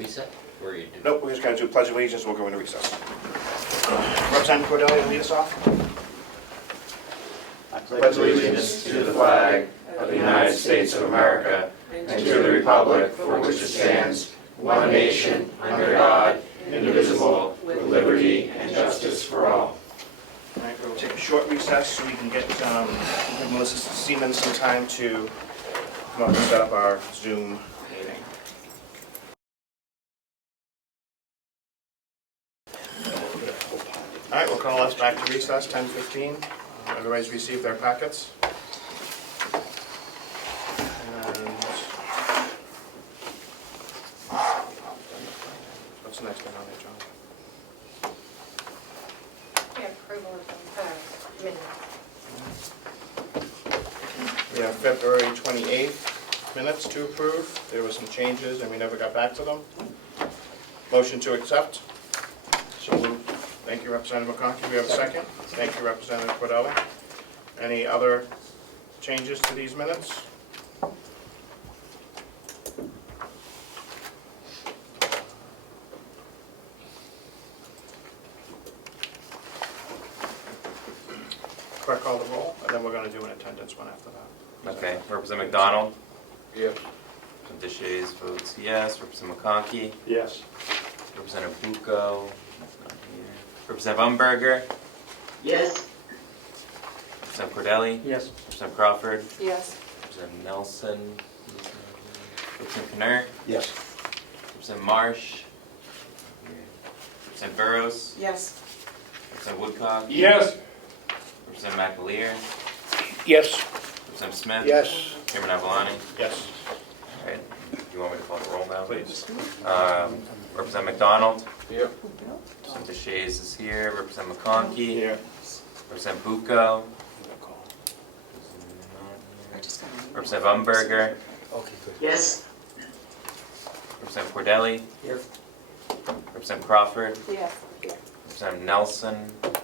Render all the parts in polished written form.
Reset? Or you do? Nope, we're just going to do pledge of allegiance, we'll go into recess. Representative Cordelli, lead us off. I pledge allegiance to the flag of the United States of America and to the republic for which it stands, one nation, under God, indivisible, with liberty and justice for all. All right, we'll take a short recess so we can get Melissa Seaman some time to come up and set up our Zoom meeting. All right, we'll call us back to recess, 10:15. Everybody's received their packets. And what's the next one on there, John? We have approval of the minutes. We have February 28th minutes to approve. There were some changes and we never got back to them. Motion to accept. So moved. Thank you, Representative McConkey. Do we have a second? Thank you, Representative Cordelli. Any other changes to these minutes? Clerk, call the roll, and then we're going to do an attendance one after that. Okay, Representative McDonald? Yes. Representative Shays votes yes. Representative McConkey? Yes. Representative Bucco? Not here. Representative Umberger? Yes. Representative Cordelli? Yes. Representative Crawford? Yes. Representative Nelson? Representative Knurr? Yes. Representative Marsh? Representative Burrows? Yes. Representative Woodcock? Yes. Representative McAleer? Yes. Representative Smith? Yes. Chairman Avalani? Yes. All right, you want me to call the roll now? Please. Representative McDonald? Yep. Representative Shays is here. Representative McConkey? Here. Representative Bucco? Representative Umberger? Okay, good. Yes. Representative Cordelli? Here. Representative Crawford? Yes. Representative Nelson? Not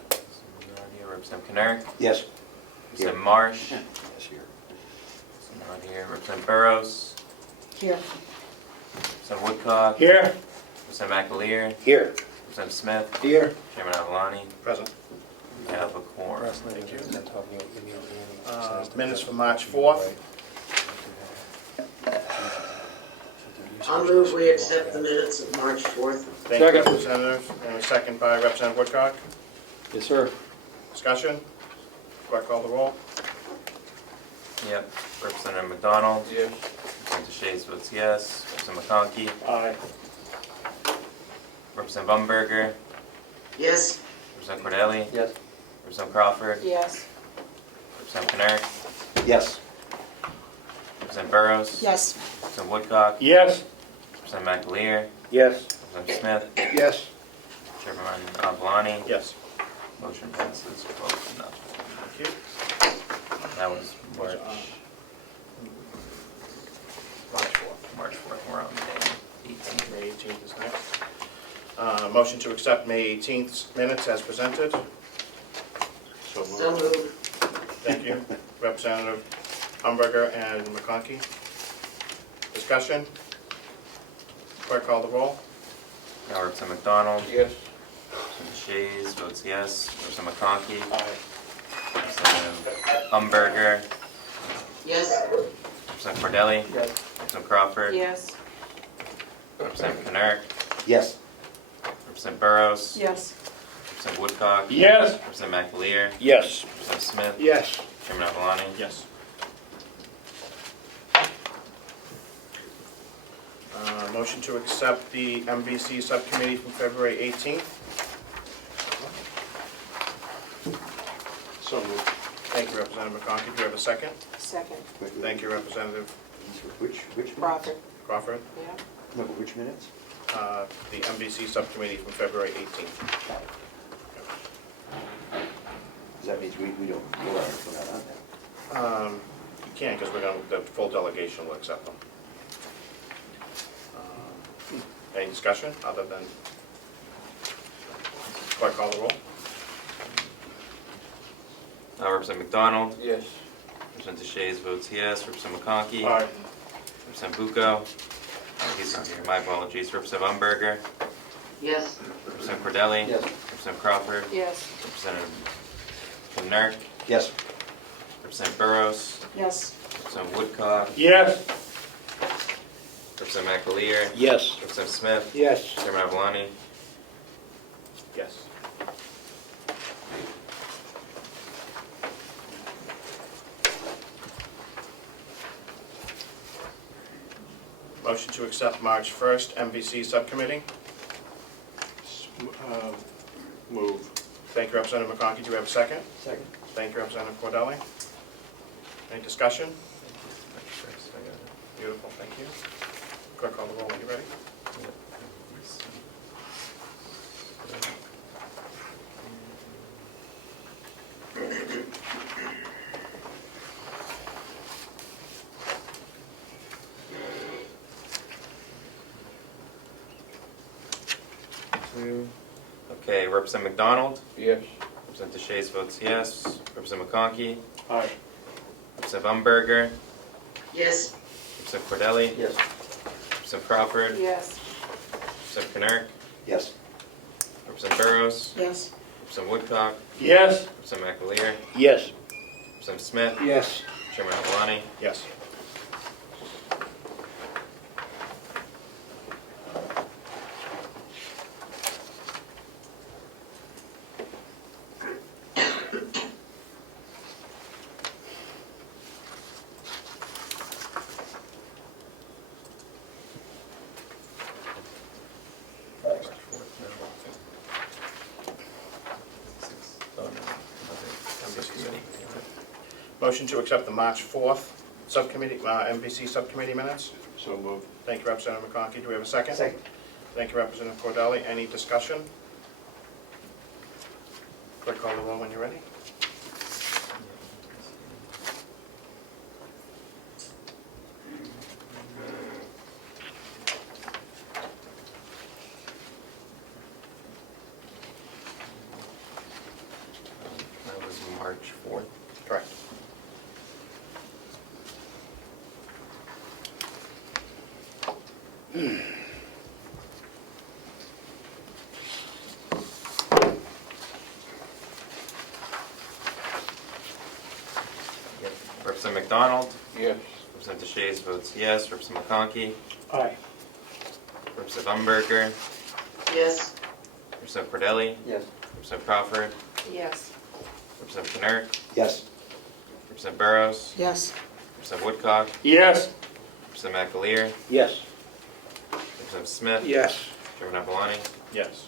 here. Representative Knurr? Yes. Representative Marsh? Yes, here. Not here. Representative Burrows? Here. Representative Woodcock? Here. Representative McAleer? Here. Representative Smith? Here. Chairman Avalani? Present. We have a quorum. Thank you. Minutes for March 4th. I'll move we accept the minutes of March 4th. Thank you, Second. Representative. And a second by Representative Woodcock. Yes, sir. Discussion? Clerk, call the roll. Yep. Representative McDonald? Yes. Representative Shays votes yes. Representative McConkey? Aye. Representative Umberger? Yes. Representative Cordelli? Yes. Representative Crawford? Yes. Representative Knurr? Yes. Representative Burrows? Yes. Representative Woodcock? Yes. Representative McAleer? Yes. Representative Smith? Yes. Chairman Avalani? Yes. Motion passes 12 to nothing. Thank you. That was March March 4th. 4th. We're on May 18th. May 18th is next. Motion to accept May 18th's minutes as presented. So moved. Thank you. Representative Umberger and McConkey. Discussion? Clerk, call the roll. Now Representative McDonald? Yes. Representative Shays votes yes. Representative McConkey? Aye. Representative Umberger? Yes. Representative Cordelli? Yes. Representative Crawford? Yes. Representative Knurr? Yes. Representative Burrows? Yes. Representative Woodcock? Yes. Representative McAleer? Yes. Representative Smith? Yes. Chairman Avalani? Yes. Motion to accept the MVC subcommittee from February 18th. So moved. Thank you, Representative McConkey. Do you have a second? Second. Thank you, Representative Which minutes? Crawford. Crawford. Yeah. No, but which minutes? The MVC subcommittee from February 18th. That means we don't, we're not on that. You can't, because the full delegation will accept them. Any discussion other than, clerk, call the roll. Representative McDonald? Yes. Representative Shays votes yes. Representative McConkey? Aye. Representative Bucco? He's not here, my apologies. Representative Umberger, Yes. Representative Cordelli. Yes. Representative Crawford, Yes. Representative Knirk, Yes. Representative Burrows, Yes. Representative Woodcock, Yes. Representative McAleer, Yes. Representative Smith, Yes. Chairman Avalani. Yes. Motion to accept March 1st MVC Subcommittee. Move. Thank you, Representative McConkey. Do we have a second? Second. Thank you, Representative Cordelli. Any discussion? Beautiful, thank you. Clerk, call the roll when you're ready. Okay, Representative McDonald, Yes. Representative Shays votes yes, Representative McConkey, Aye. Representative Umberger, Yes. Representative Cordelli, Yes. Representative Crawford, Yes. Representative Knirk, Yes. Representative Burrows, Yes. Representative Woodcock, Yes. Representative McAleer, Yes. Representative Smith, Yes. Chairman Avalani. Yes. Motion to accept the March 4th Subcommittee, MVC Subcommittee minutes. So move. Thank you, Representative McConkey. Do we have a second? Second. Thank you, Representative Cordelli. Any discussion? Clerk, call the roll when you're ready. That was March 4th. Correct. Yep. Representative McDonald, Yes. Representative Shays votes yes, Representative McConkey, Aye. Representative Umberger, Yes. Representative Cordelli, Yes. Representative Crawford, Yes. Representative Knirk, Yes. Representative Burrows, Yes. Representative Woodcock, Yes. Representative McAleer, Yes. Representative Smith, Yes. Chairman Avalani. Yes.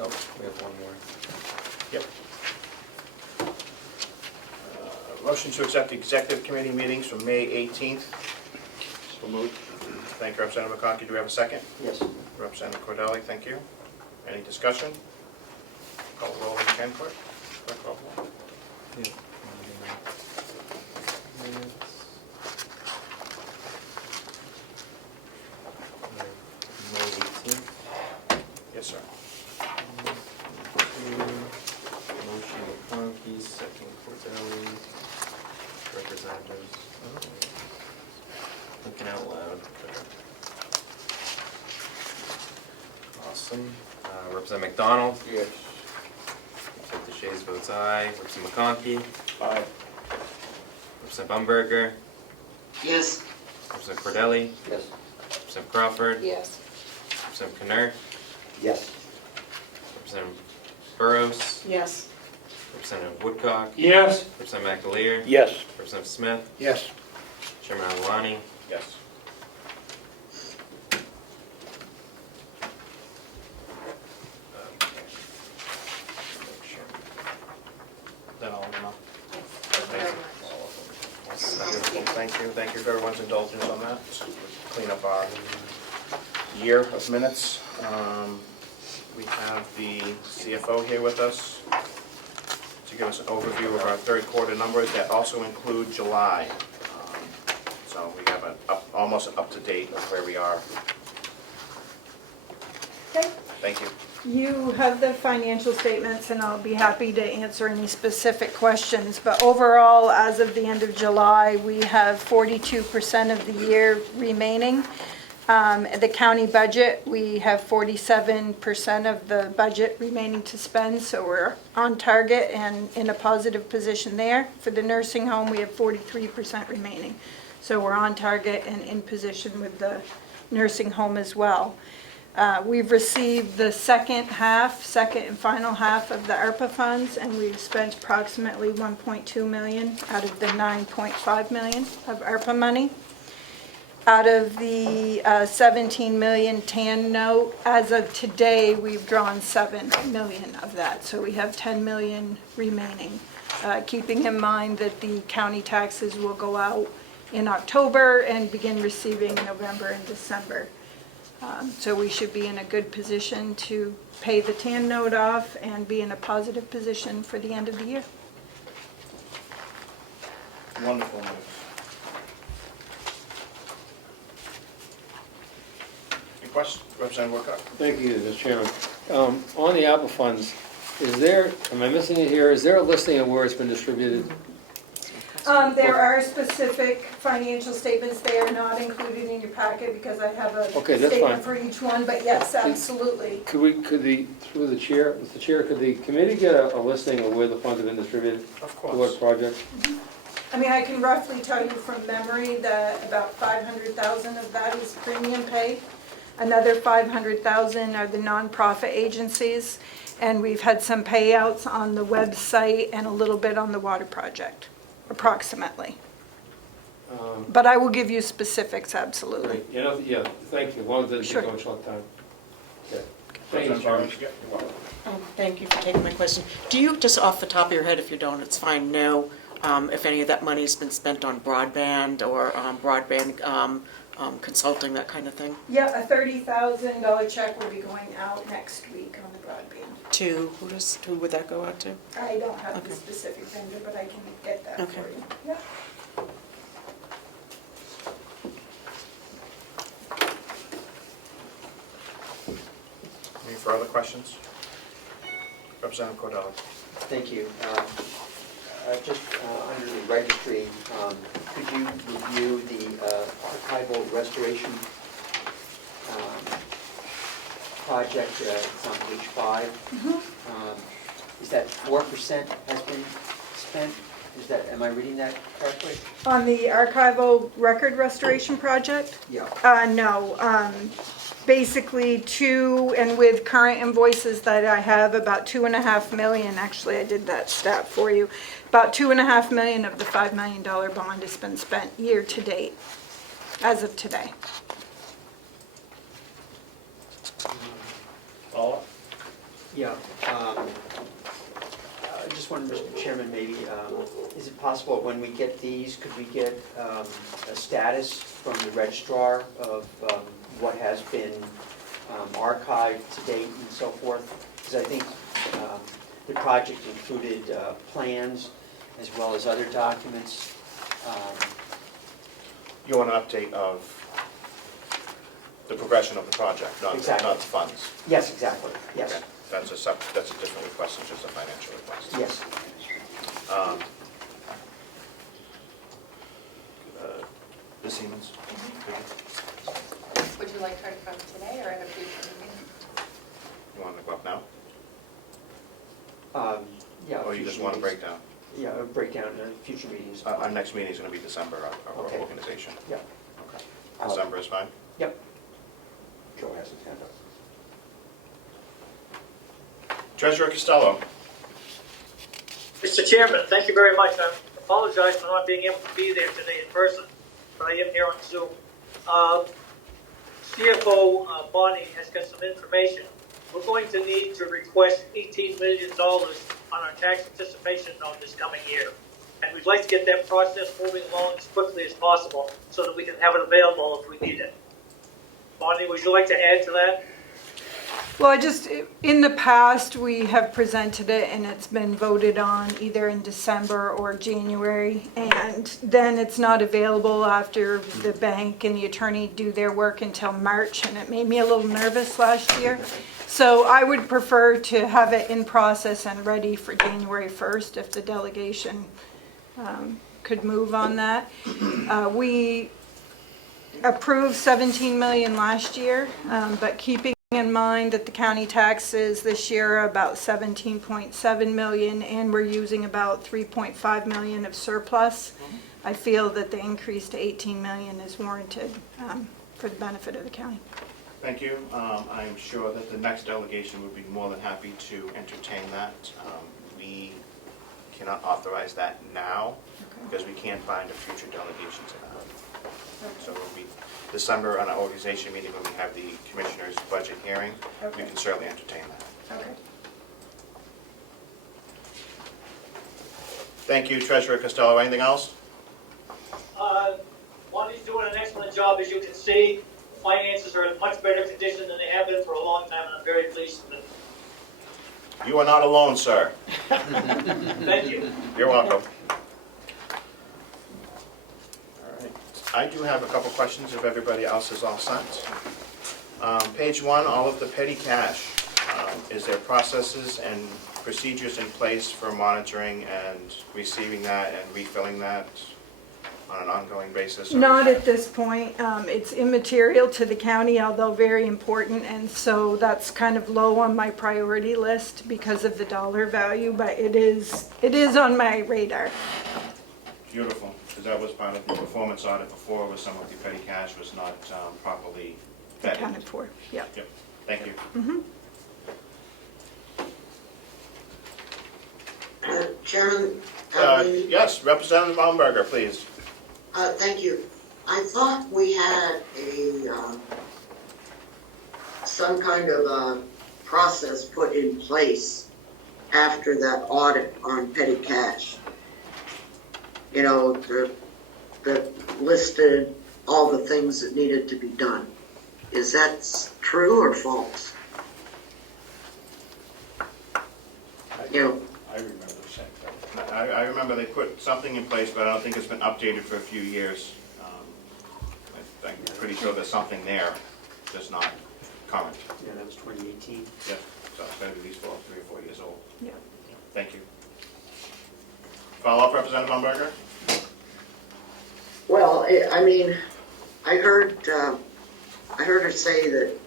Oh, we have one more. Yep. Motion to accept executive committee meetings from May 18th. So moved. Thank you, Representative McConkey. Do we have a second? Yes. Representative Cordelli, thank you. Any discussion? Call the roll when you can, clerk. Clerk, call the roll. Minutes. May 18th. Yes, sir. Motion McConkey, second Cordelli, representatives. Thinking out loud. Awesome. Representative McDonald, Yes. Representative Shays votes aye. Representative McConkey, Aye. Representative Umberger, Yes. Representative Cordelli, Yes. Representative Crawford. Yes. Representative Knert. Yes. Representative Burrows. Yes. Representative Woodcock. Yes. Representative McAleer. Yes. Representative Smith. Yes. Chairman Alani. Yes. Then all of them up. Thank you very much. Beautiful, thank you for everyone's indulgence on that. Clean up our year of minutes. We have the CFO here with us to give us an overview of our third quarter numbers that also include July. So we have almost up to date of where we are. Okay, Thank you. you have the financial statements and I'll be happy to answer any specific questions. But overall, as of the end of July, we have 42% of the year remaining. The county budget, we have 47% of the budget remaining to spend, so we're on target and in a positive position there. For the nursing home, we have 43% remaining. So we're on target and in position with the nursing home as well. We've received the second and final half of the ARPA funds, and we've spent approximately 1.2 million out of the 9.5 million of ARPA money. Out of the 17 million TAN note, as of today, we've drawn 7 million of that, so we have 10 million remaining. Keeping in mind that the county taxes will go out in October and begin receiving in November and December. So we should be in a good position to pay the TAN note off and be in a positive position for the end of the year. Wonderful news. Any questions? Representative Woodcock? Thank you, Mr. Chairman. On the ARPA funds, is there, am I missing it here, is there a listing of where it's been distributed? There are specific financial statements. They are not included in your packet because I have a Okay, that's statement fine. for each one, but yes, absolutely. Through the chair, Mr. Chair, could the committee get a listing of where the funds have been distributed? Of To what course. projects? I mean, I can roughly tell you from memory that about 500,000 of that is premium pay. Another 500,000 are the nonprofit agencies, and we've had some payouts on the website and a little bit on the water project, approximately. But I will give you specifics, absolutely. Great. Yeah, thank you. One of the, Sure. go a short time. Okay. Thank you, Representative Chairman. Orange? Yeah, you're welcome. Thank you for taking my question. Do you, just off the top of your head, if you don't, it's fine, know if any of that money's been spent on broadband or broadband consulting, that kind of thing? Yeah, a $30,000 check will be going out next week on the broadband. To, who would that go out to? I don't have the Okay. specific vendor, but I can get that Okay. for you. Yeah. Any further questions? Representative Cordell? Thank you. Just under the registry, could you review the archival restoration project? It's on page 5. Is that 4% has been spent? Is that, am I reading that correctly? On the archival record restoration project? Yeah. No, basically and with current invoices that I have, about 2.5 million, actually I did that stat for you, about 2.5 million of the $5 million bond has been spent year to date, as of today. Follow-up? Yeah. I just wondered, Mr. Chairman, maybe, is it possible when we get these, could we get a status from the registrar of what has been archived to date and so forth? Because I think the project included plans as well as other documents. You want an update of the progression of the project, not Exactly. not the funds? Yes, exactly, yes, Okay. That's a different request than just a financial request. yes. Ms. Siemens? Would you like her to come today or at a future meeting? You want to go up now? Yeah. Or you just future want a meetings. breakdown? Yeah, a breakdown in future meetings. Our next meeting is going to be December, our Okay. organization. Yeah. Okay. December is fine? Yep. Joe has his hand up. Treasurer Costello. Mr. Chairman, thank you very much. I apologize for not being able to be there today in person, but I am here on Zoom. CFO Bonnie has got some information. We're going to need to request $18 million on our tax anticipation note this coming year. And we'd like to get that process moving along as quickly as possible so that we can have it available if we need it. Bonnie, would you like to add to that? Well, in the past, we have presented it and it's been voted on either in December or January. And then it's not available after the bank and the attorney do their work until March. And it made me a little nervous last year. So I would prefer to have it in process and ready for January 1st if the delegation could move on that. We approved 17 million last year, but keeping in mind that the county taxes this year are about 17.7 million and we're using about 3.5 million of surplus, I feel that the increase to 18 million is warranted for the benefit of the county. Thank you. I'm sure that the next delegation would be more than happy to entertain that. We cannot authorize that now because we can't bind a future delegation to that. So it will be December on our organization meeting when we have the commissioner's budget hearing. We can certainly entertain that. Okay. Thank you, Treasurer Costello. Anything else? Bonnie's doing an excellent job, as you can see. Finances are in much better condition than they have been for a long time, and I'm very pleased with it. You are not alone, sir. Thank you. You're welcome. All right. I do have a couple questions if everybody else is all set. Page 1, all of the petty cash. Is there processes and procedures in place for monitoring and receiving that and refilling that on an ongoing basis? Not at this point. It's immaterial to the county, although very important, and so that's kind of low on my priority list because of the dollar value, but it is on my radar. Beautiful, because that was part of the performance audit before, was some of the petty cash was not properly vetted. Accounted for, yeah. Yep, thank you. Chairman, Yes, Representative Baumberger, please. thank you. I thought we had some kind of a process put in place after that audit on petty cash. You know, that listed all the things that needed to be done. Is that true or false? You know, I remember the same thing. I remember they put something in place, but I don't think it's been updated for a few years. I'm pretty sure there's something there, just not current. Yeah, that was 2018. Yeah, so it's going to be at least 3 or 4 years old. Yeah. Thank you. Follow-up, Representative Baumberger? well, I mean, I heard her say that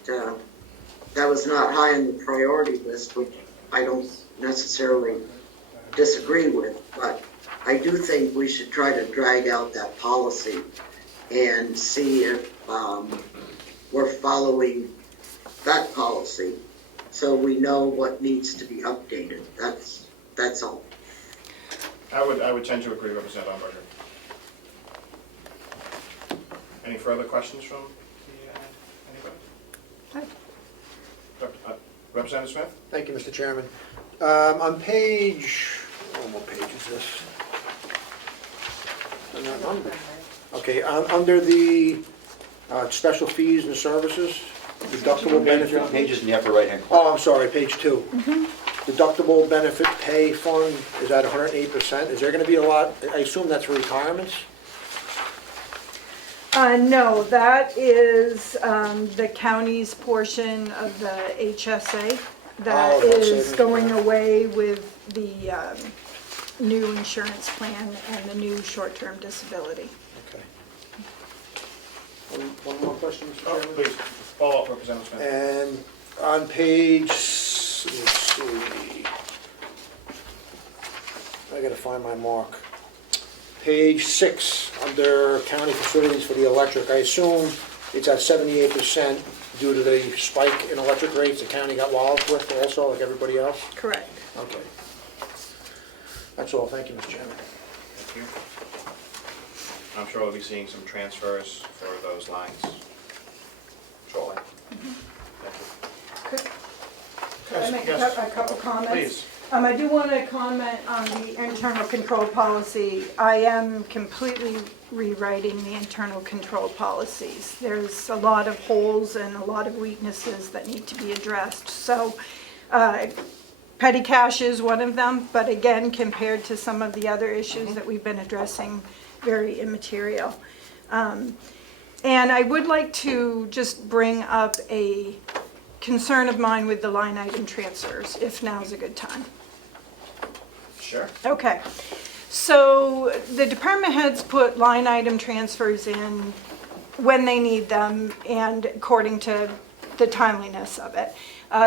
that was not high on the priority list, which I don't necessarily disagree with, but I do think we should try to drag out that policy and see if we're following that policy so we know what needs to be updated. That's all. I would tend to agree, Representative Baumberger. Any further questions from anybody? Representative Smith? Thank you, Mr. Chairman. On page, what page is this? Okay, under the special fees and services, deductible benefit. Pages in the upper right-hand corner. Oh, I'm sorry, page 2. Deductible benefit pay fund is at 108%. Is there going to be a lot, I assume that's for retirements? No, that is the county's portion of the HSA that Oh, that's is savings going plan. away with the new insurance plan and the new short-term disability. Okay. One more question, Mr. Oh, Chairman? please, follow up, Representative Smith. And on page, let's see, I gotta find my mark. Page 6, under county facilities for the electric, I assume it's at 78% due to the spike in electric rates, the county got walloped with also, like everybody else? Correct. Okay. That's all, thank you, Mr. Chairman. Thank you. I'm sure we'll be seeing some transfers for those lines shortly. Thank you. Could I make Yes. a couple comments? Please. I do want to comment on the internal control policy. I am completely rewriting the internal control policies. There's a lot of holes and a lot of weaknesses that need to be addressed. So petty cash is one of them, but again, compared to some of the other issues that we've been addressing, very immaterial. And I would like to just bring up a concern of mine with the line item transfers, if now's a good time. Sure. Okay, so the department heads put line item transfers in when they need them and according to the timeliness of it.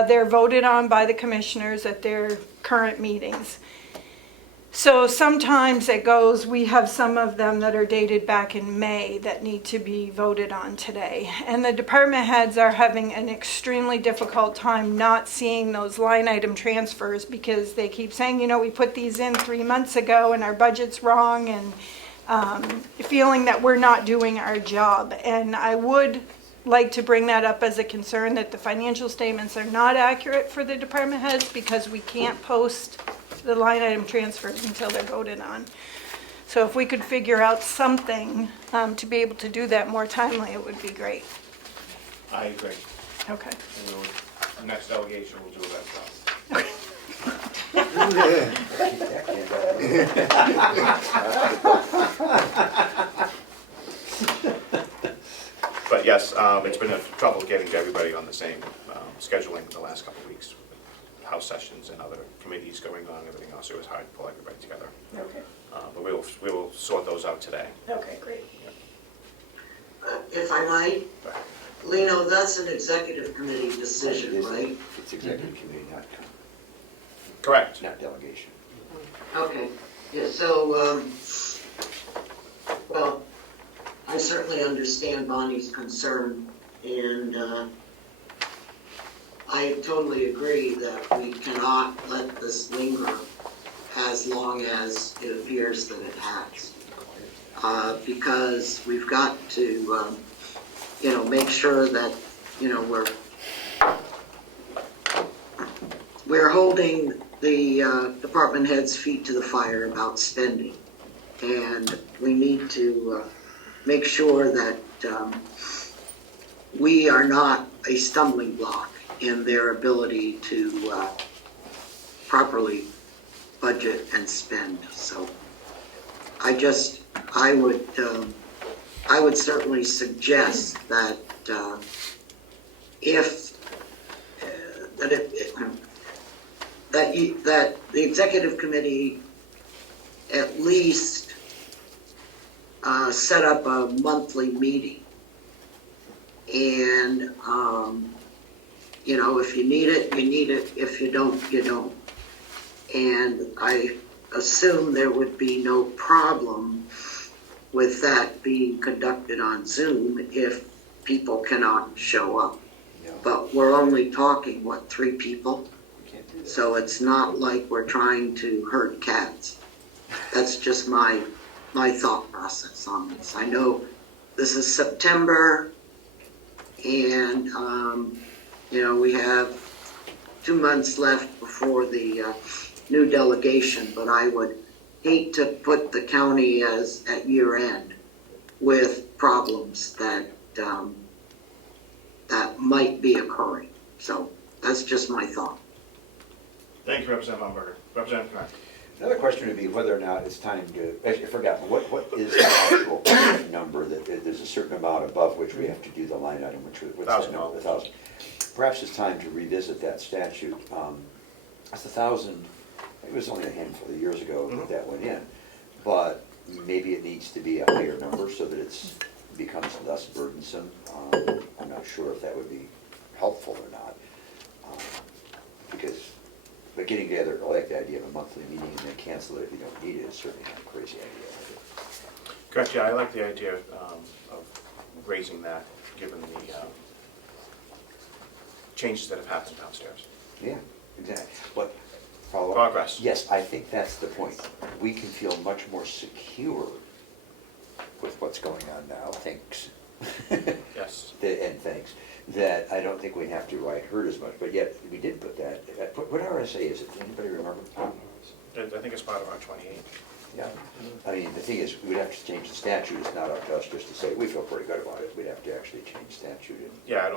They're voted on by the commissioners at their current meetings. So sometimes it goes, we have some of them that are dated back in May that need to be voted on today. And the department heads are having an extremely difficult time not seeing those line item transfers because they keep saying, you know, we put these in 3 months ago and our budget's wrong, and feeling that we're not doing our job. And I would like to bring that up as a concern that the financial statements are not accurate for the department heads because we can't post the line item transfers until they're voted on. So if we could figure out something to be able to do that more timely, it would be great. I agree. Okay. And the next delegation will do that job. But yes, it's been a trouble getting everybody on the same scheduling the last couple of weeks. House sessions and other committees going on, everything else, it was hard to pull everybody together. Okay. But we will sort those out today. Okay, great. If I might, Lino, that's an executive committee decision, right? It's executive committee, not Correct. delegation. Okay, yeah, so, well, I certainly understand Bonnie's concern, and I totally agree that we cannot let this linger as long as it appears that it has. Because we've got to, make sure that, we're holding the department heads' feet to the fire about spending. And we need to make sure that we are not a stumbling block in their ability to properly budget and spend. So I would certainly suggest that that the executive committee at least set up a monthly meeting. And, if you need it, you need it. If you don't, you don't. And I assume there would be no problem with that being conducted on Zoom if people cannot show up. Yeah. But we're only talking, 3 people? We can't do that. So it's not like we're trying to herd cats. That's just my thought process on this. I know this is September, and we have 2 months left before the new delegation, but I would hate to put the county at year end with problems that might be occurring. So that's just my thought. Thank you, Representative Umberger. Representative Knapp. Another question would be whether or not it's time to, actually, I forgot, what is the actual number that there's a certain amount above which we have to do the line item, what's that number? $1,000. Perhaps it's time to revisit that statute. It's 1,000, it was only a handful of years ago that went in, but maybe it needs to be a higher number so that it becomes less burdensome. I'm not sure if that would be helpful or not, but getting together, I like the idea of a monthly meeting and then cancel it if you don't need it is certainly not a crazy idea. Correct, yeah, I like the idea of raising that, given changes that have happened downstairs. Yeah, exactly. What, follow up? Progress. Yes, I think that's the point. We can feel much more secure with what's going on now, thanks. Yes. And thanks, that I don't think we have to write hurt as much, but yet, we did put that, what RSA is it? Anybody remember? I think it's part of our 28. Yeah, I mean, the thing is, we'd have to change the statute, it's not up to us just to say, we feel pretty good about it, we'd have to actually change statute. Yeah,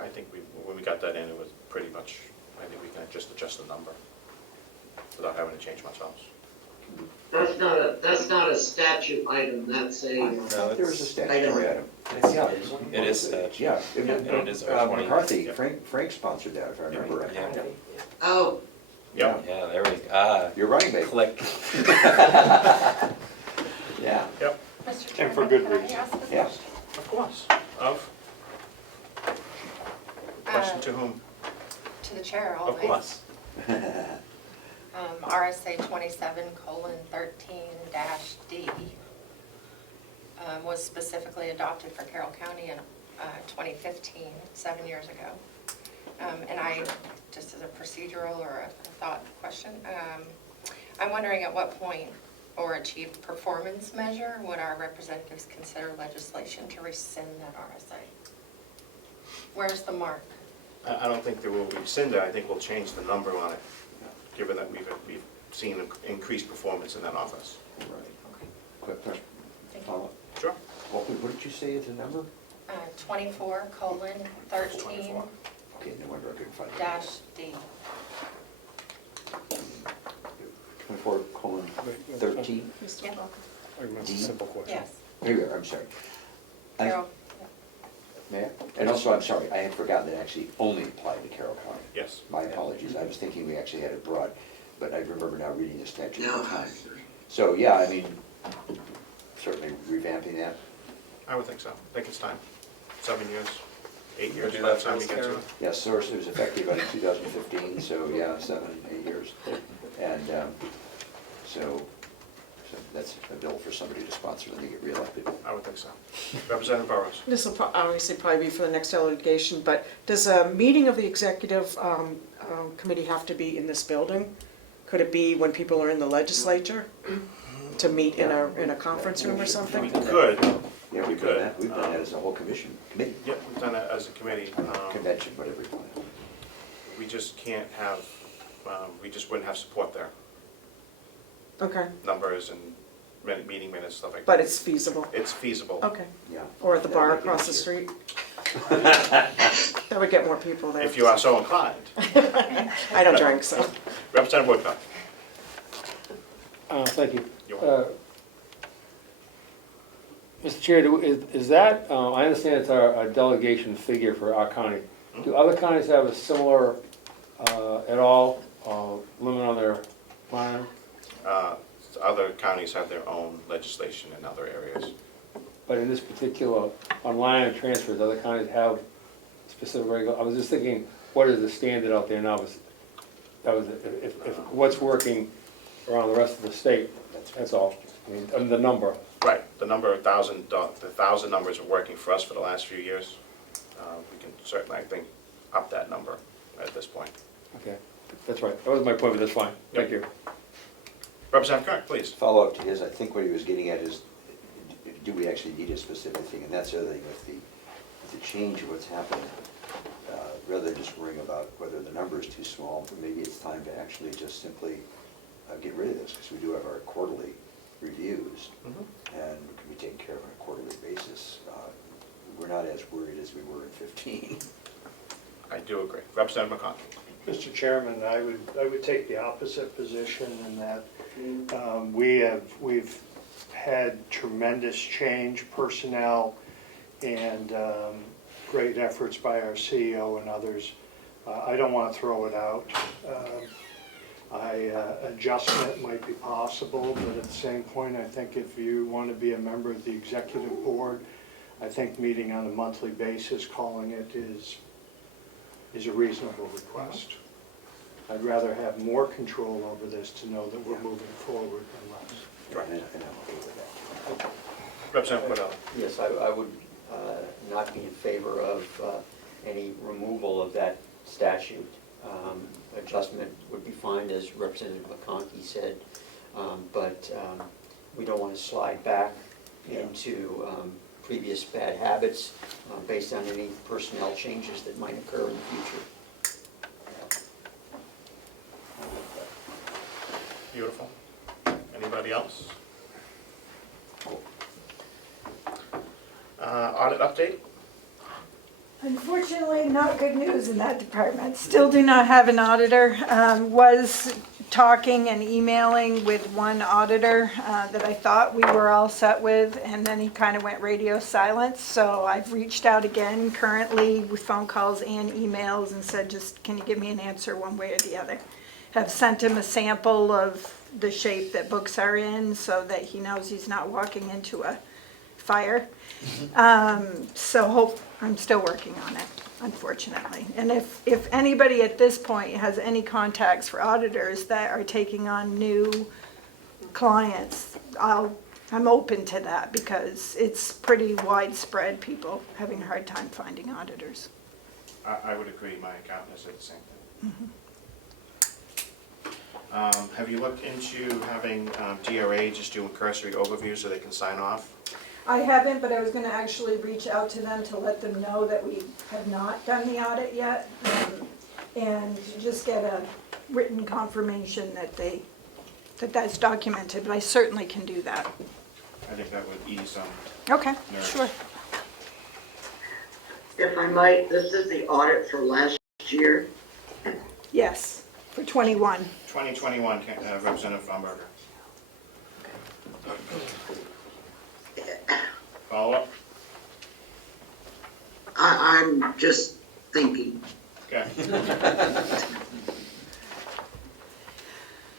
I think when we got that in, it was pretty much, I think we can just adjust the number without having to change much else. That's not a statute item, that's I a, thought there was a statute Item. item. Yeah. It is statute. Yeah, it is our 20. McCarthy, Yeah. Frank sponsored that, if I remember right. Yeah. oh, Yep. Yeah, there we go. You're right, mate. Click. Yeah, Yep, Mr. And for Chairman, good can I reason. ask a yeah. question? of course. Of? Question to whom? To the chair, Of always. course. RSA 27:13-D was specifically adopted for Carroll County in 2015, 7 years ago. And I, just as a procedural or a thought question, I'm wondering at what point or achieved performance measure would our representatives consider legislation to rescind that RSA? Where's the mark? I don't think there will be rescinded, I think we'll change the number on it, given that we've seen increased performance in that office. Right. Okay, Quick question. thank you. Follow-up. Sure. What did you say is the number? 24:13 24. Okay, no wonder I couldn't find it. -D. 24:13? Yeah. That's a simple question. Yes, Here we are, I'm sorry. Carroll. May I? And also, I'm sorry, I had forgotten that actually only applied to Carroll County. Yes. My apologies, I was thinking we actually had it broad, but I remember now reading the statute at no. the time. So, yeah, I mean, certainly revamping that. I would think so. I think it's time. 7 years, 8 years do by the that time we first, get to Karen? it. Yes, source, it was effective in 2015, so yeah, 7, 8 years. And so that's a bill for somebody to sponsor when they get reelected. I would think so. Representative Burrows. This will obviously probably be for the next delegation, but does a meeting of the executive committee have to be in this building? Could it be when people are in the legislature to meet in a conference room or We something? could, Yeah, We we've done could. that, we've done that as a whole committee, yep, we've done that as a committee. convention, whatever you want. We just can't have, we just wouldn't have support there. Okay, Numbers and meeting minutes, stuff like that. but it's feasible. It's feasible. Okay, Yeah. or at the bar That would be across the easier. street? That would get more people there. If you are so inclined. I don't drink, so. Representative Woodcock. Thank you. You're welcome. Mr. Chair, is that, I understand it's our delegation figure for our county. Do other counties have a similar, at all, limit on their line? Other counties have their own legislation in other areas. But in this particular, on line transfers, other counties have specific I was just thinking, what is the standard out there now? That was, if what's working around the rest of the state, that's all. I mean, and the number. Right, the number of the 1,000 numbers are working for us for the last few years. We can certainly, I think, up that number at this point. Okay, that's right. That was my point, but that's fine. Thank you. Representative Kirk, please. Follow-up to his, I think what he was getting at is, do we actually need a specific thing? And that's the other thing with the change of what's happening. Rather than just worrying about whether the number is too small, maybe it's time to actually just simply get rid of this, because we do have our quarterly reviews, and we can be taken care of on a quarterly basis. We're not as worried as we were in 15. I do agree. Representative McConkey. Mr. Chairman, I would take the opposite position in that we've had tremendous change, personnel, and great efforts by our CEO and others. I don't want to throw it out. Adjustment might be possible, but at the same point, I think if you want to be a member of the executive board, I think meeting on a monthly basis, calling it is a reasonable request. I'd rather have more control over this to know that we're moving forward than less. And I'm okay with that. Representative Cornell. Yes, I would not be in favor of any removal of that statute. Adjustment would be fine, as Representative McConkey said, but we don't want to slide back into previous bad habits based on any personnel changes that might occur in the future. Beautiful. Anybody else? Audit update? Unfortunately, not good news in that department. Still do not have an auditor. Was talking and emailing with one auditor that I thought we were all set with, and then he kind of went radio silent. So I've reached out again currently with phone calls and emails and said, just can you give me an answer one way or the other? Have sent him a sample of the shape that books are in so that he knows he's not walking into a fire. So I'm still working on it, unfortunately. And if anybody at this point has any contacts for auditors that are taking on new clients, I'm open to that because it's pretty widespread, people having a hard time finding auditors. I would agree, my accountant has said the same thing. Have you looked into having DRA just do a cursory overview so they can sign off? I haven't, but I was gonna actually reach out to them to let them know that we have not done the audit yet, and just get a written confirmation that that's documented, but I certainly can do that. I think that would ease some. Okay, nerves. sure. If I might, this is the audit for last year. Yes, for 21. 2021, Representative Umberger. Follow up? I'm just thinking, Okay.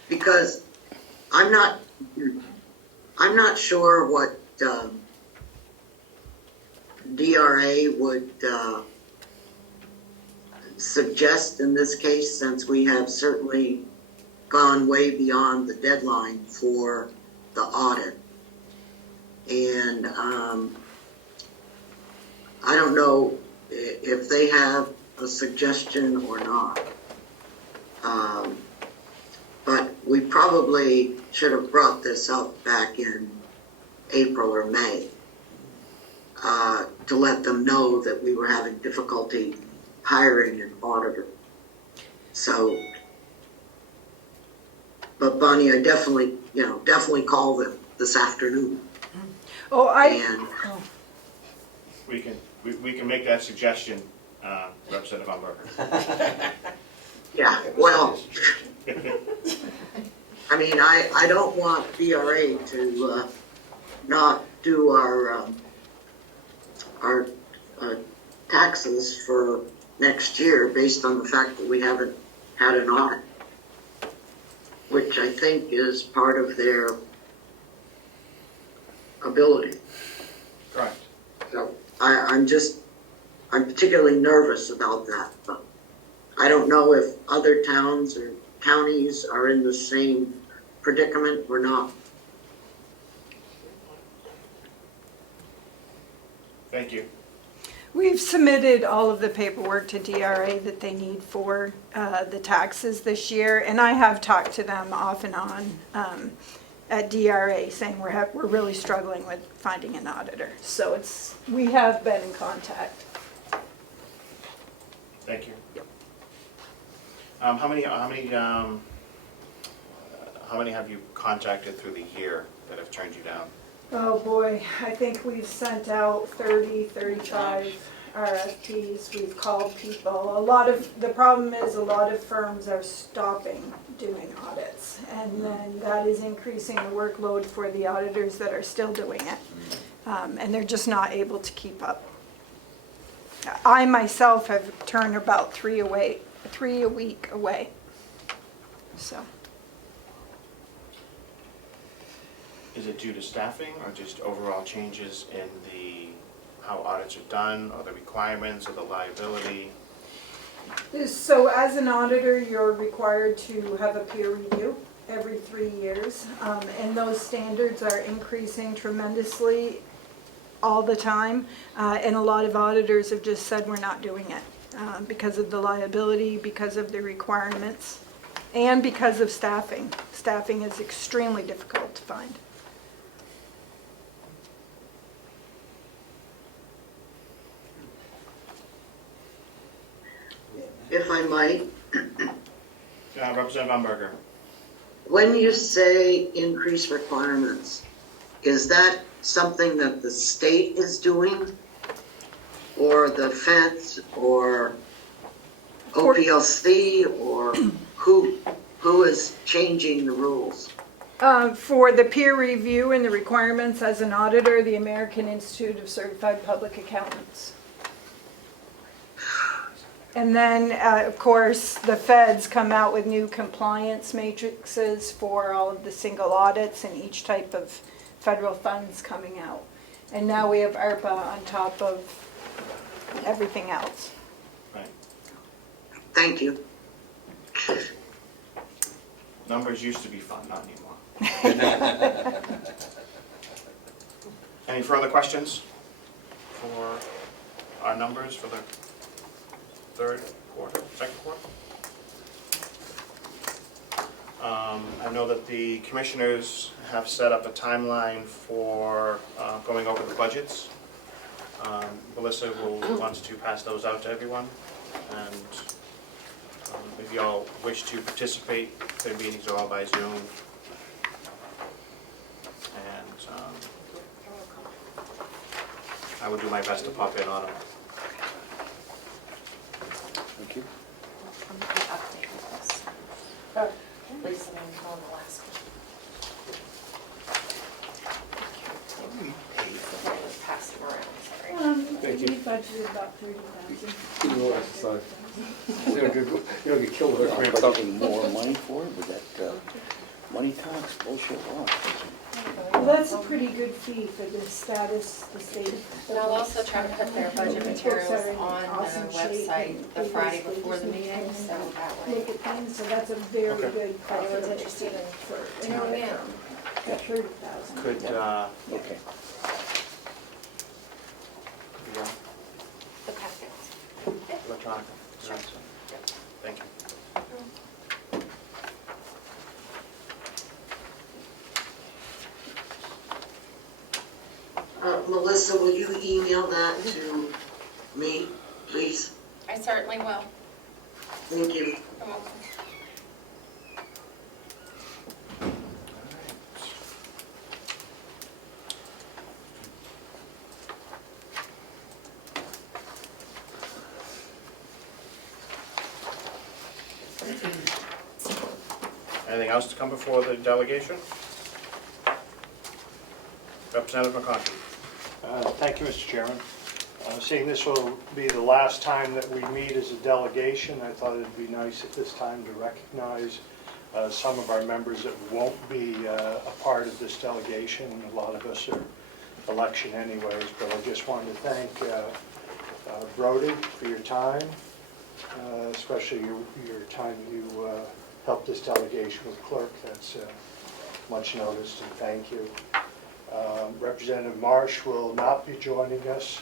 because I'm not sure what DRA would suggest in this case, since we have certainly gone way beyond the deadline for the audit. And I don't know if they have a suggestion or not. But we probably should have brought this up back in April or May to let them know that we were having difficulty hiring an auditor. So, but Bonnie, I definitely call them this afternoon. Oh, And We can make that suggestion, Representative Umberger. yeah, well, I mean, I don't want DRA to not do our taxes for next year based on the fact that we haven't had an audit, which I think is part of their ability. Correct. So I'm particularly nervous about that, but I don't know if other towns or counties are in the same predicament or not. Thank you. we've submitted all of the paperwork to DRA that they need for the taxes this year, and I have talked to them off and on at DRA saying we're really struggling with finding an auditor. So we have been in contact. Thank you. Yep. How many have you contacted through the year that have turned you down? Oh boy, I think we've sent out 30, 35 RFPs. We've called people. The problem is a lot of firms are stopping doing audits, and then that is increasing the workload for the auditors that are still doing it. And they're just not able to keep up. I myself have turned about 3 a week away. So. Is it due to staffing or just overall changes in how audits are done, or the requirements, or the liability? So as an auditor, you're required to have a peer review every 3 years, and those standards are increasing tremendously all the time, and a lot of auditors have just said we're not doing it. because of the liability, because of the requirements, and because of staffing. Staffing is extremely difficult to find. If I might, Representative Umberger. when you say increase requirements, is that something that the state is doing? Or the feds, or OPLC, or who is changing the rules? For the peer review and the requirements as an auditor, the American Institute of Certified Public Accountants. And then, of course, the feds come out with new compliance matrices for all of the single audits and each type of federal funds coming out. And now we have ARPA on top of everything else. Right. Thank you. Numbers used to be fun, not anymore. Any further questions for our numbers for the second quarter? I know that the commissioners have set up a timeline for going over the budgets. Melissa wants to pass those out to everyone, and if y'all wish to participate, their meetings are all by Zoom. And I will do my best to pop in on them. Thank you. Lisa, I'm on the last one. Pass them around, sorry. Thank you. We budgeted about 30,000. Give me a little exercise. You don't get killed with a cramp up. Budgeting more money for it, was that money talks, bullshit law? Well, that's a pretty good fee for the status, the state. And I'll also try to put their budget materials on the website the Friday before the meeting, so that way. Look at things, so that's a very Okay. good. If anyone's interested in for tuning in. at 30,000. Could, Okay. yeah, The packets. electronic. Sure. Thank you. Melissa, will you email that to me, please? I certainly will. Thank you. You're welcome. Anything else to come before the delegation? Representative McConkey. Thank you, Mr. Chairman. Seeing this will be the last time that we meet as a delegation, I thought it'd be nice at this time to recognize some of our members that won't be a part of this delegation. A lot of us are election anyways, but I just wanted to thank Brody for your time, especially your time you helped this delegation with clerk. That's much noticed, and thank you. Representative Marsh will not be joining us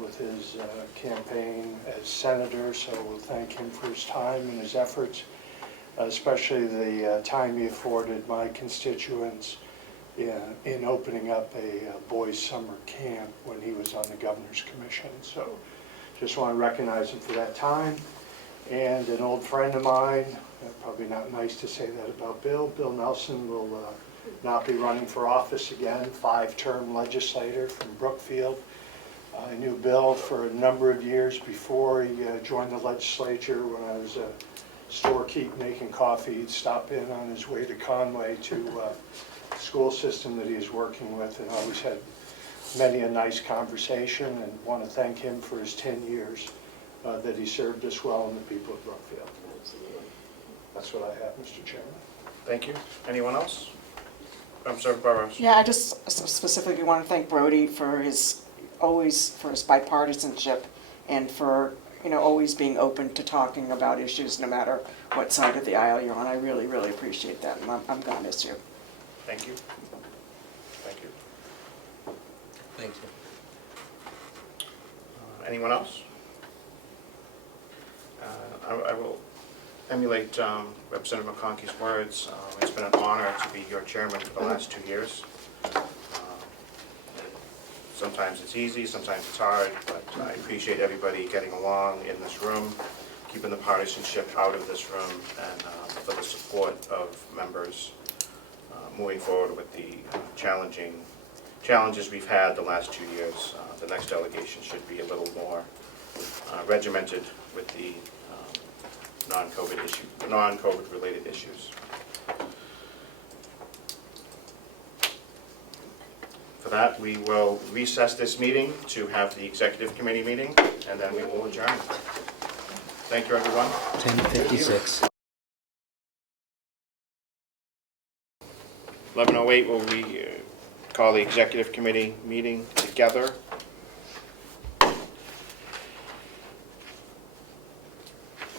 with his campaign as senator, so we'll thank him for his time and his efforts, especially the time he afforded my constituents in opening up a boys' summer camp when he was on the Governor's Commission. So just want to recognize him for that time. And an old friend of mine, probably not nice to say that about Bill Nelson will not be running for office again, 5-term legislator from Brookfield. I knew Bill for a number of years before he joined the legislature. When I was a storekeep making coffee, he'd stop in on his way to Conway to the school system that he was working with, and always had many a nice conversation, and want to thank him for his 10 years that he served us well and the people of Brookfield. That's what I have, Mr. Chairman. Thank you. Anyone else? Representative Burrows. Yeah, I just specifically want to thank Brody for his bipartisanship and for, always being open to talking about issues no matter what side of the aisle you're on. I really, really appreciate that, and I'm going to miss you. Thank you. Thank you. Thank you. Anyone else? I will emulate Representative McConkey's words. It's been an honor to be your chairman for the last 2 years. Sometimes it's easy, sometimes it's hard, but I appreciate everybody getting along in this room, keeping the partisanship out of this room, and for the support of members moving forward with the challenges we've had the last 2 years. The next delegation should be a little more regimented with the non-COVID related issues. For that, we will recess this meeting to have the executive committee meeting, and then we will adjourn. Thank you, everyone. 10:56. 11:08 will we call the executive committee meeting together.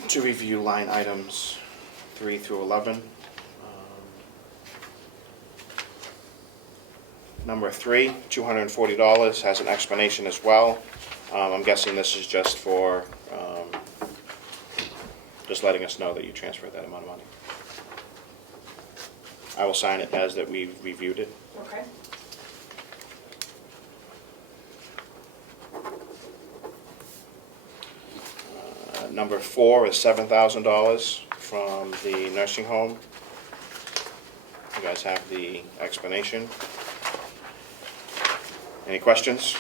To review line items 3 through 11. Number 3, $240, has an explanation as well. I'm guessing this is just for, just letting us know that you transferred that amount of money. I will sign it as that we've reviewed it. Okay. Number 4 is $7,000 from the nursing home. You guys have the explanation. Any questions?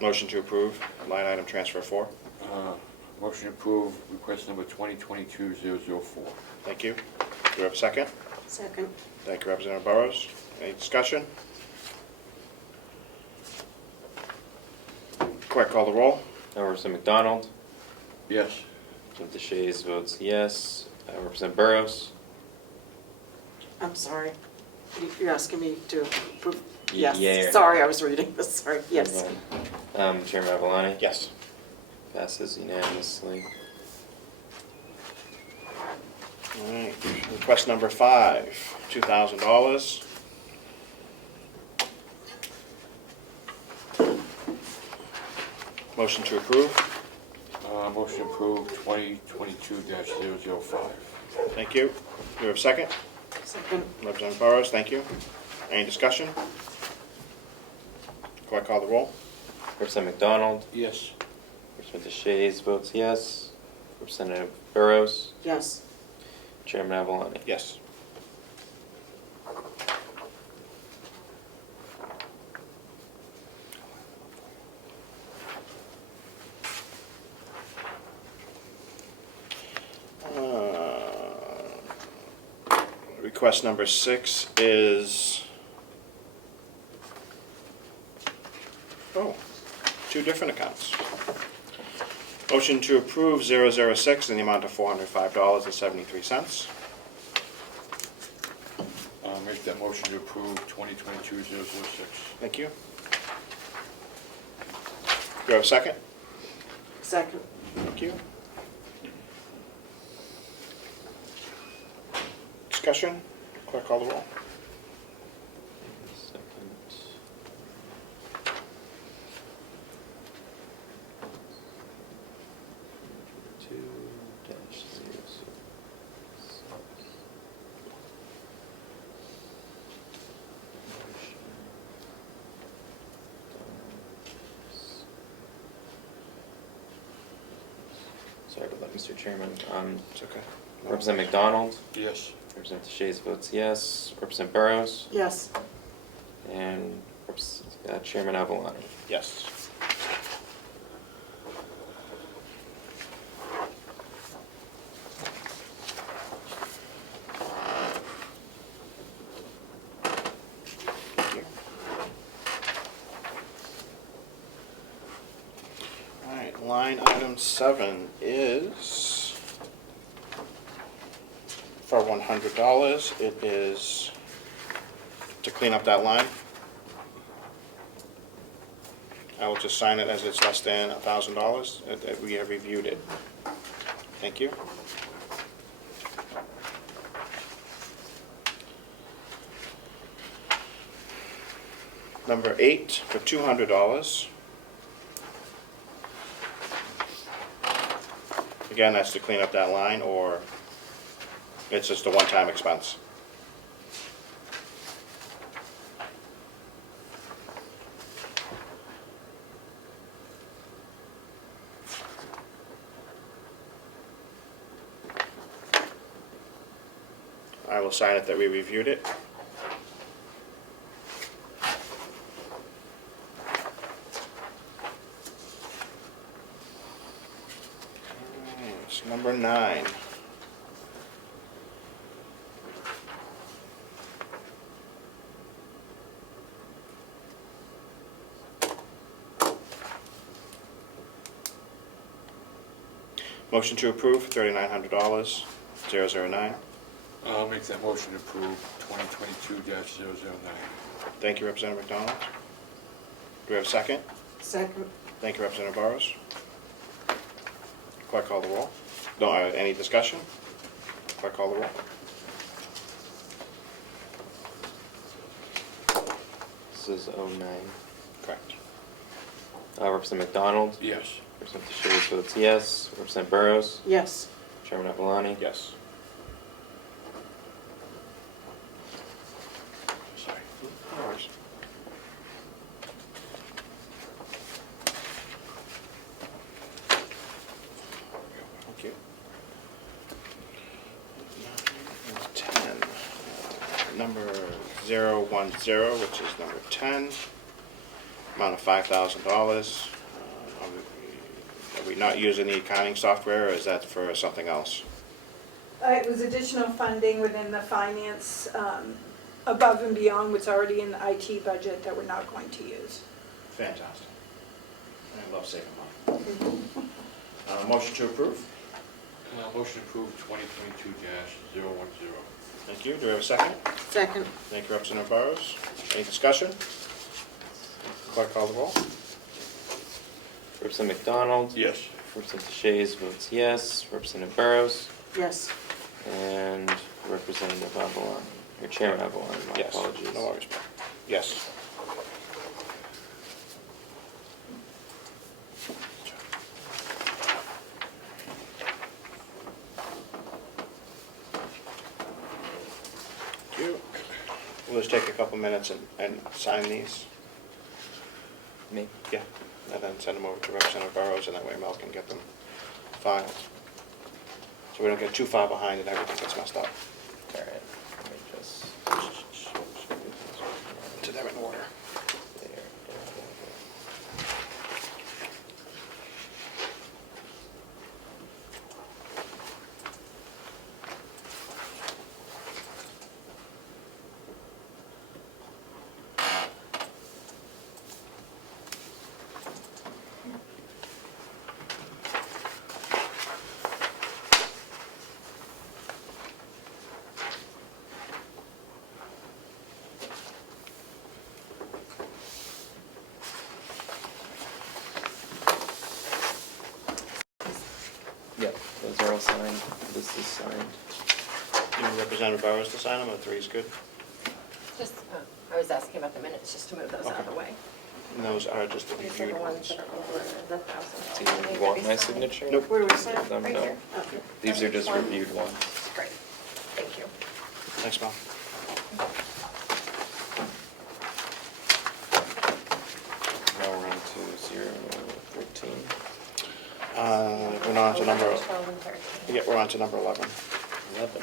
Motion to approve line item transfer 4. Motion approved, request number 2022-004. Thank you. Do we have a second? Second. Thank you, Representative Burrows. Any discussion? Clerk, call the roll. Representative McDonald? Yes. Representative Shays votes yes. Representative Burrows? I'm sorry. You're asking me to approve? Yeah. Yes. Sorry, I was reading this. Sorry. Yes. Chairman Avalani? Yes. Passes unanimously. All right. Request number 5, $2,000. Motion to approve. Motion approved, 2022-005. Thank you. Do we have a second? Second. Representative Burrows, thank you. Any discussion? Clerk, call the roll. Representative McDonald? Yes. Representative Shays votes yes. Representative Burrows? Yes. Chairman Avalani? Yes. Request number 6 is, 2 different accounts. Motion to approve 006 in the amount of $405.73. Make that motion to approve 2022-006. Thank you. Do you have a second? Second. Thank you. Discussion? Clerk, call the roll. Second. Sorry about that, Mr. Chairman. It's okay. Representative McDonald? Yes. Representative Shays votes yes. Representative Burrows? Yes. And Chairman Avalani? Yes. Thank you. All right, line item 7 is for $100. It is to clean up that line. I will just sign it as it's less than $1,000. We have reviewed it. Thank you. Number 8 for $200. Again, that's to clean up that line, or it's just a one-time expense? I will sign it that we reviewed it. It's number 9. Motion to approve for $3,900, 009. I'll make that motion to approve 2022-009. Thank you, Representative McDonald. Do we have a second? Second. Thank you, Representative Burrows. Clerk call the roll. No, any discussion? Clerk call the roll. This is 09. Correct. Representative McDonald? Yes. Representative Shays votes yes. Representative Burrows? Yes. Chairman Avalani? Yes. Sorry. No worries. Thank you. 10. Number 010, which is number 10. Amount of $5,000. Are we not using the accounting software, or is that for something else? It was additional funding within the finance, above and beyond what's already in the IT budget that we're not going to use. Fantastic. I love saving money. Motion to approve. Motion to approve 2022-010. Thank you. Do we have a second? Second. Thank you, Representative Burrows. Any discussion? Clerk call the roll. Representative McDonald? Yes. Representative Shays votes yes. Representative Burrows? Yes. And Representative Avalani, or Chairman Avalani, my Yes. apologies. No worries. Yes. Thank you. We'll just take a couple minutes and sign these. Me? Yeah, and then send them over to Representative Burrows, and that way Mel can get them filed. So we don't get too far behind and everything gets messed up. All right, let me just... To them in order. There. Yep, those are all signed. This is signed. You need Representative Burrows to sign them, or 3 is good? Just, I was asking about the minutes, just to move those out of the way. And those are just the These are reviewed the ones ones. that are over the $1,000. Do you want my signature? Nope. Where do we sign? Them, Right no. here. These are just One. reviewed ones. Great, thank you. Thanks, Mel. Now we're on to 013. We're on to number, 11, 12, and 13. yeah, we're on to number 11. 11.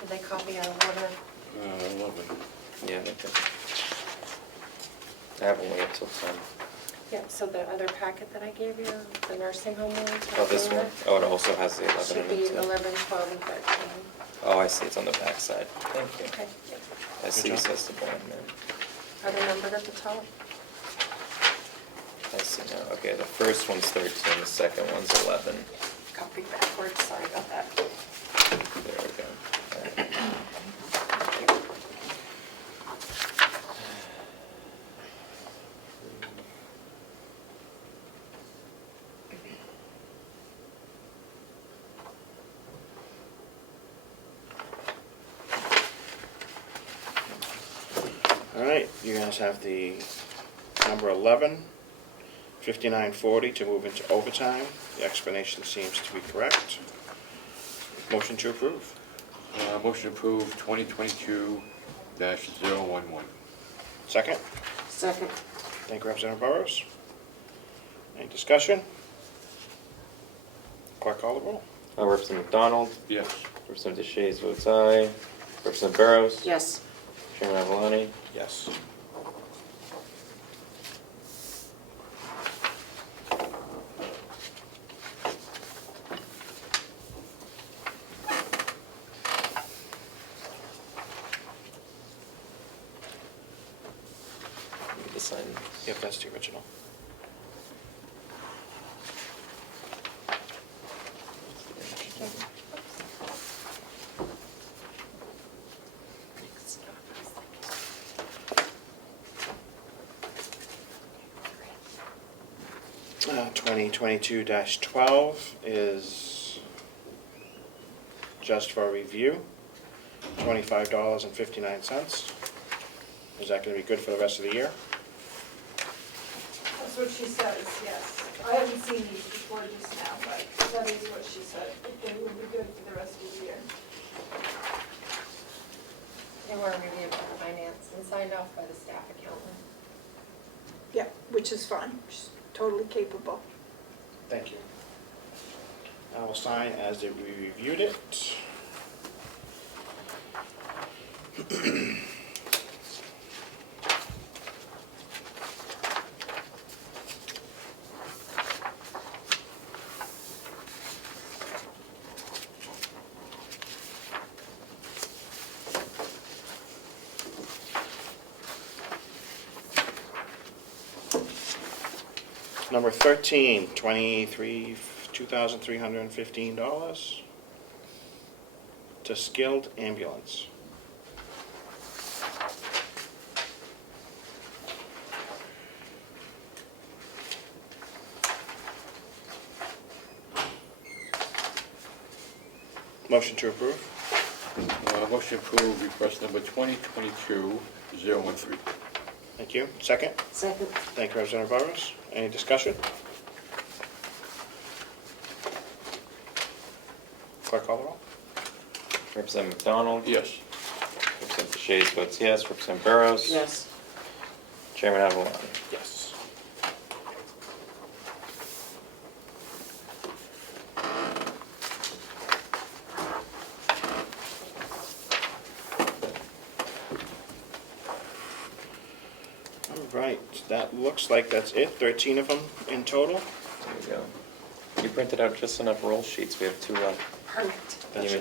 Did they copy out of order? 11. Yeah, they can. I have only up till 10. Yeah, so the other packet that I gave you, the nursing home ones. Oh, this one? Oh, it also has the 11 Should in be it too. 11, 12, and 13. Oh, I see, it's on the back side. Thank you. Okay, thanks. I see, Good it job. says the blind man. Are they numbered at the top? I see now. Okay, the first one's 13, the second one's 11. Copied backwards, sorry about that. There we go. All right. All All right, you guys have the number 11 5940 to move into overtime. The explanation seems to be correct. Motion to approve. Motion approved 2022-011. Second. Second. Thank you, Representative Burrows. Any discussion? Clerk call the roll. Representative McDonald, Yes. Representative Shays votes aye. Representative Burrows. Yes. Chairman Avaloni. Yes. Need to sign this. Yep, that's the original. Uh, 2022-12 is just for review, $25.59. Is that going to be good for the rest of the year? That's what she says, yes. I haven't seen these before just now, but that is what she said. They would be good for the rest of the year. They were reviewed by finance and signed off by the staff accountant. Yeah, which is fine. She's totally capable. Thank you. I will sign as if we reviewed it. Number 13, $2,315 to Skilled Ambulance. Motion to approve. Motion approved request number 2022-013. Thank you. Second. Second. Thank you, Representative Burrows. Any discussion? Clerk call the roll. Representative McDonald. Yes. Representative Shays votes yes. Representative Burrows. Yes. Chairman Avaloni. Yes. All right, that looks like that's it. 13 of them in total. There you go. You printed out just enough roll sheets. We have 2 left. Perfect. That's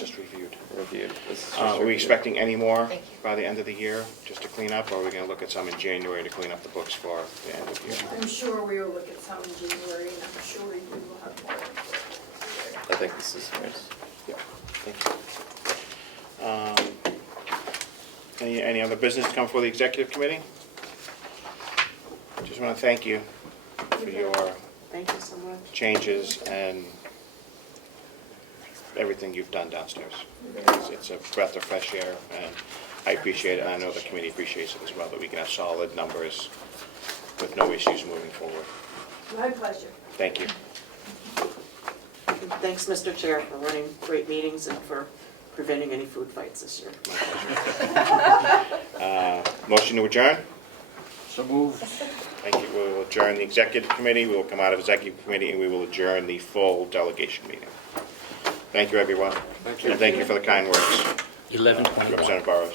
just reviewed. Reviewed. This is just Are we reviewed. expecting any more Thank you. by the end of the year, just to clean up, or are we gonna look at some in January to clean up the books for the end of the year? I'm sure we will look at some in January, and I'm sure we will have more. I think this is nice. Yeah, thank you. Any other business to come before the executive committee? Just want to thank you for your Thank you so much. changes and everything you've done downstairs. It's a breath of fresh air, and I appreciate it, and I know the committee appreciates it as well, that we can have solid numbers with no issues moving forward. My pleasure. Thank you. And thanks, Mr. Chair, for running great meetings and for preventing any food fights this year. My pleasure. Motion to adjourn? So moved. Thank you. We will adjourn the executive committee. We will come out of executive committee, and we will adjourn the full delegation meeting. Thank you, everyone. Thank you. And thank you for the kind words. 11:21. Representative Burrows.